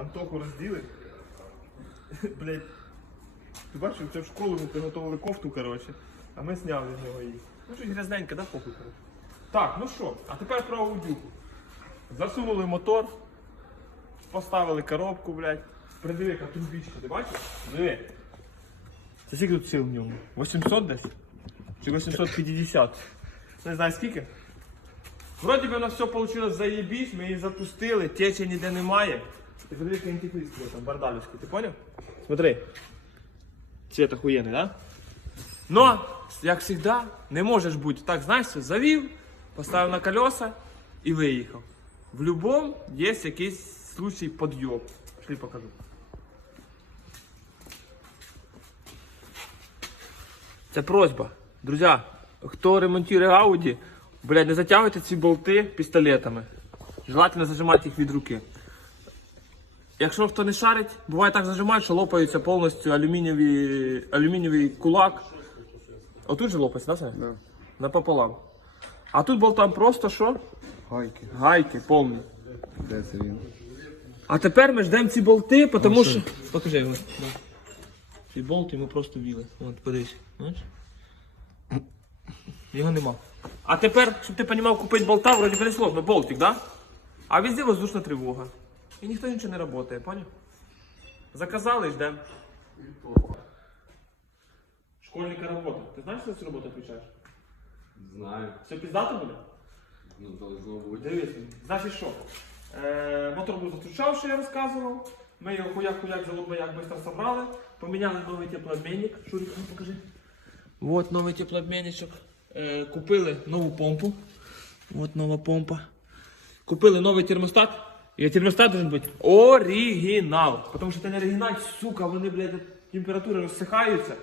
Антоху розділи. Блять. Ти бачив, це в школу ми приготували кофту, коротше. А ми зняли з нього її. Ну щось грязненьке, да, похуй, коротше. Так, ну що, а тепер про аудюку. Засунули мотор, поставили коробку, блядь. Придиви, яка тумбічка, ти бачиш? Диви. Це скільки тут сил в ньому? 800 десь? Чи 850? Не знаю скільки. Вроді би у нас все вийшло заєбісь, ми її запустили, течі ніде немає. Ти подивись, який антифриз твій там, бардалівський, ти поняв? Смотри. Цвет охуєнний, да? Но, як завжди, не можеш бути так, знаєш, завів, поставив на колеса і виїхав. В будь-якому є якийсь случай підйоб. Пішли покажу. Це просьба. Друзі, хто ремонтує Audi, блядь, не затягуйте ці болти пістолетами. Желательно зажимати їх від руки. Якщо хто не шарить, буває так зажимають, що лопаються повністю алюмінієвий, алюмінієвий кулак. Отут же лопається, да, Саня? Да. Напополам. А тут болтам просто що? Гайки. Гайки повні. Де це він? А тепер ми ждемо ці болти, тому що. Покажи його. Да. Цей болт йому просто віли. От, подивись. Бачиш? Його нема. А тепер, щоб ти розумів, купити болта, вроді би не сложно, болтик, да? А везде воздушна тривога. І ніхто нічого не працює, поняв? Заказали і ждемо. Школьника робота. Ти знаєш, що цю роботу відповідаєш? Знаю. Все піздато буде? Ну, должно бути. Дивись, значить що? Е, мотор був застучав, що я розказував. Ми його хуяк-хуяк залубаяк швидко собрали. Поміняли новий теплообмінник. Шурик, ну покажи. Вот новий теплообмінничок. Е, купили нову помпу. Вот нова помпа. Купили новий термостат. І термостат должен бути оригінал. Тому що це не оригінал, сука, вони, блядь, температури розсихаються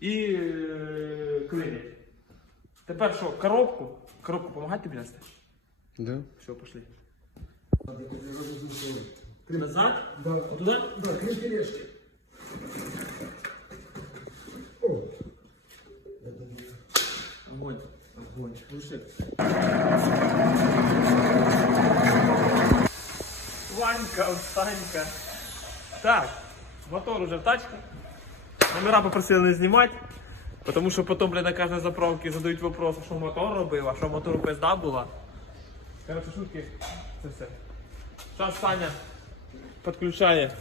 і е, клинять. Тепер що, коробку? Коробку допомагати тобі нести? Да? Все, пошли. Назад? Да. Вот туда? Да, крім тележки. Огонь. Огонь. Слушай. Ванька, Санька. Так, мотор уже в тачке. Номера попросили не знімати, тому що потім, блядь, на кожній заправці задають вопрос, що мотор робив, а що мотору пизда була. Короче, шутки, це все. Зараз Саня підключає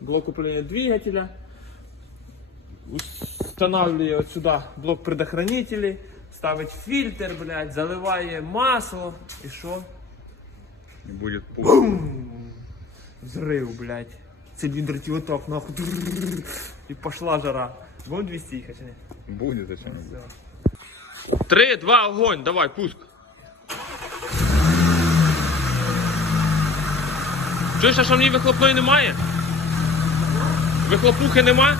блок управління двигателя. Устанавливає от сюди блок предохранителей, ставить фільтр, блядь, заливає масло і що? І буде Взрыв, блядь. Цилиндр тівоток, нахуй. І пошла жара. Будем 200 їхати, чи ні? Буде, зачем не буде. Три, два, огонь, давай, пуск. Чуєш, а що в ній вихлопної немає? Вихлопухи нема?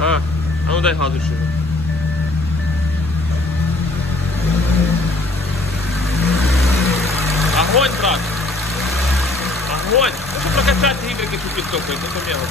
А, а ну дай газу ще. Хочу прокачати гідрики, що підсохнуть, ну поміло.